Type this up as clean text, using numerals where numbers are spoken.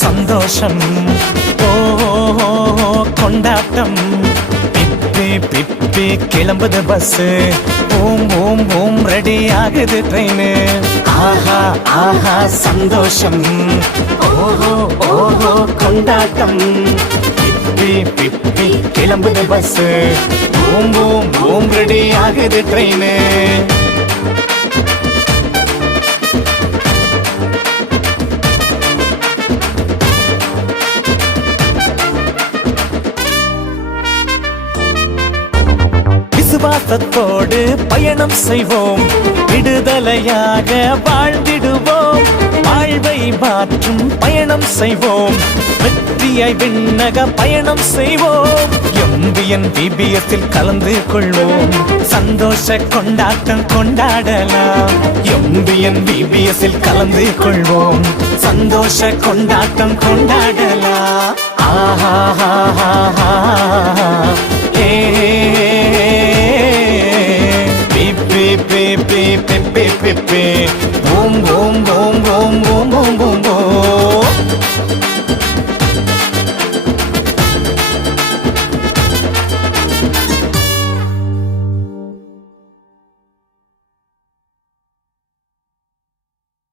சந்தோஷம் ஓ கொண்டாட்டம் பிப்பி பிப்பி கிளம்புது பஸ் ஓம் ஓம் ஓம் ரெடி ஆகுது ட்ரெயின் ஆஹா ஆஹா சந்தோஷம் ஓஹோ ஓஹோ கொண்டாட்டம் பிப்பி பிப்பி கிளம்புது பஸ் ஓம் ஓம் ஓம் ரெடி ஆகுது ட்ரெயின் விசுவாசத்தோடு பயணம் செய்வோம் விடுதலையாக வாழ்ந்திடுவோம் வாழ்வை மாற்றும் பயணம் செய்வோம் வெற்றியாய் விண்ணக பயணம் செய்வோம் எம்பிஎன் பிபிஎஸ்ஸில் கலந்து கொள்வோம் சந்தோஷ கொண்டாட்டம் கொண்டாடலாம் எம்பிஎன் பிபிஎஸ்ஸில் கலந்து கொள்வோம் சந்தோஷ கொண்டாட்டம் கொண்டாடலாம் ஆஹா Beep beep beep beep beep beep beep boom boom boom boom